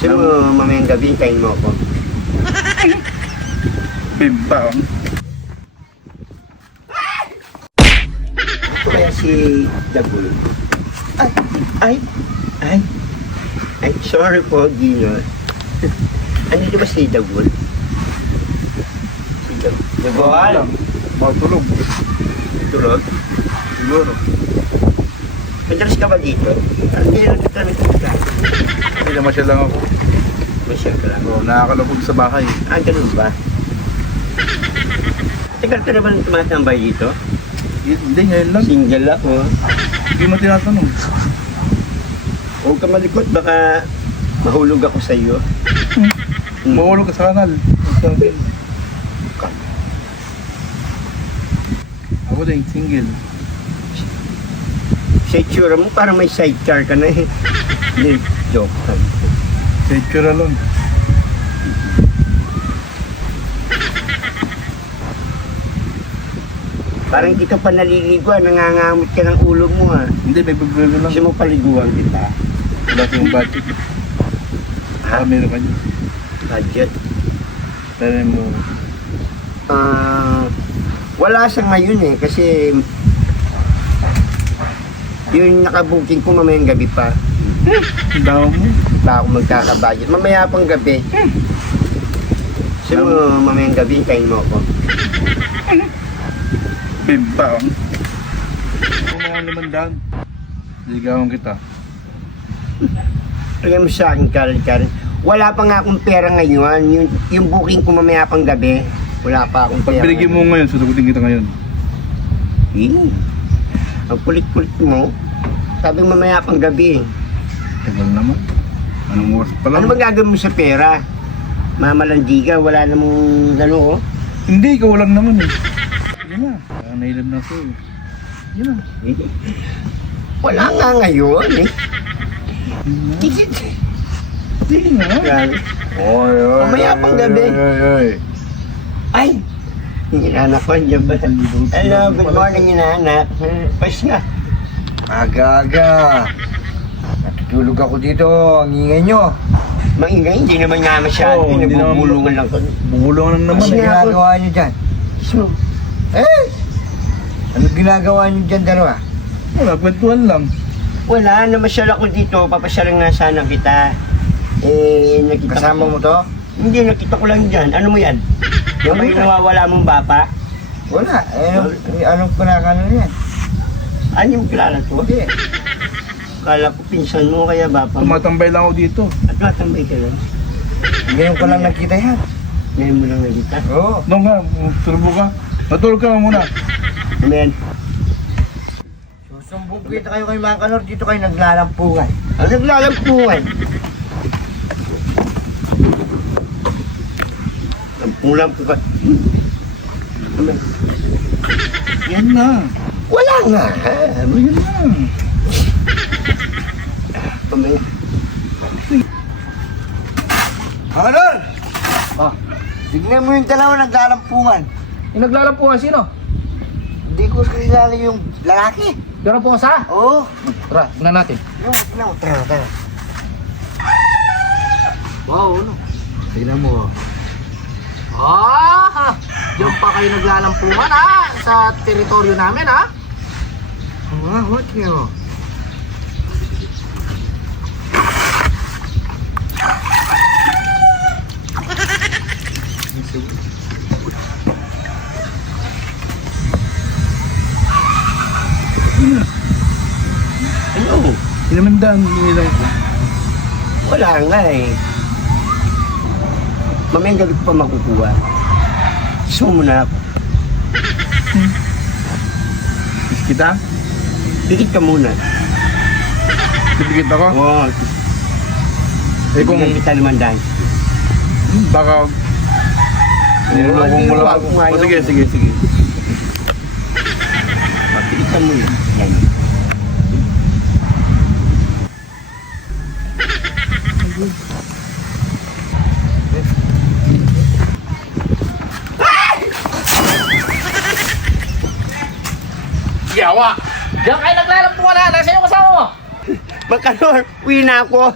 Gusto mo mamayang gabi, kain mo ako. Bimbang. Ito kaya si Dagul. Ay, ay, ay. Ay, sorry po, Gino. Andito ba si Dagul? Si Dagul. Dagul? Matulog. Tulog? Siguro. Madalas ka ba dito? Hindi lang kita naman siya lang ako. Masyal ka lang. So, nakakalabog sa bahay. Ah, ganun ba? Tagal ka na ba nang tumatambay dito? Hindi, ngayon lang. Single ako. Hindi mo tinatanong. Huwag ka malikot, baka mahulog ako sa iyo. Hmm. Mawalong ka sa kanal. Sa akin. Ako din, single. Sa itsura mo, parang may sidecar ka na eh. Joke lang. Sa itsura lang. Parang ka pa naliligo, ah. nangangamot ka ng ulo mo ah. Hindi, may problema lang. Gusto mo paliguan kita? Wala ko yung budget. Ah, meron ka dyan. Budget. Pero mo, Ah, wala sa ngayon eh, kasi yung nakabuking ko mamayang gabi pa. Dawa mo. Pa ako magkakabudget. Mamaya pang gabi. Gusto mo mamayang gabi, kain mo ako. Bimbang. Kung mga limandaan. Ligawan kita. Alam mo sa akin, Karl, Karl. Wala pa nga akong pera ngayon. Yung, yung booking ko mamaya pang gabi. Wala pa akong Pag pera. binigyan mo ngayon, susugutin kita ngayon. Eh, ang kulit-kulit mo. Sabi mamaya pang gabi. Tagal naman. Anong oras pa lang? Ano ba gagawin mo sa pera? Mamalandi ka, wala namang ano, oh. Hindi, ikaw lang naman eh. Yun na. Kaya nailad na ako eh. Yun na. Wala nga ngayon, eh. Na. Tikit. Hindi na. Grabe. Oy, oy, Mamaya pang gabi. Oy, oy. Ay! Yung inanak ko, andyan ba? Hello, good morning, inanak. Pas nga. Aga-aga. Natutulog ako dito. Ang ingay nyo. Maingay, hindi naman nga masyado. Oo, Oh, hindi naman- Nagbubulungan lang kami. Bubulungan lang naman Ano eh. ginagawa nyo dyan? So, Eh! Ano ginagawa nyo dyan dalawa? Wala, kwentuhan lang. wala, namasyal ako dito. Papasyalan nga sana kita. Eh, nakita Kasama ko. mo to? Hindi, nakita ko lang dyan. Ano mo yan? Yung may nawawala mong bapa? Wala. Eh, anong, anong kunakano yan? Ano yung kilala to? Hindi. Kala ko pinsan mo kaya bapa mo. Tumatambay lang ako dito. At matambay ka lang. Ngayon ko lang nakita yan. Ngayon mo lang nakita. Oo. Nung nga, turbo ka. Matulog ka lang muna. Amen. Susumbong kita kayo kay mga kanor. Dito kayo naglalampungan. Ang naglalampungan. Lampu-lampu ka. Amen. Yan na. Wala nga. Yan na. Amen. Kanor! Ah. Tignan mo yung dalawa naglalampungan. Yung naglalampuan, sino? Hindi ko kilala yung lalaki. Meron po sa? Oo. Tara, tingnan natin. Mo, tignan mo. Tara, tara. Wow, ano? Tingnan mo. Ah! Diyan pa kayo naglalampuan, ha? Sa teritoryo namin, ha? Oo nga, tignan mo. Inamandaan nilang ko. Wala nga eh. Mamayang gabi ko pa makukuha. Gusto mo na ako. Kiss kita. Dikit ka muna. Dipikit ako. Oo. Eh kung Bigyan kita naman dahil. baka niloloko mo lang ako. Sige, sige, sige. Dikit ka muna. Yan. Yawa! Diyan kayo naglalampuan, ha? Nasaan yung kasama mo? Bakanor, uwi na ako.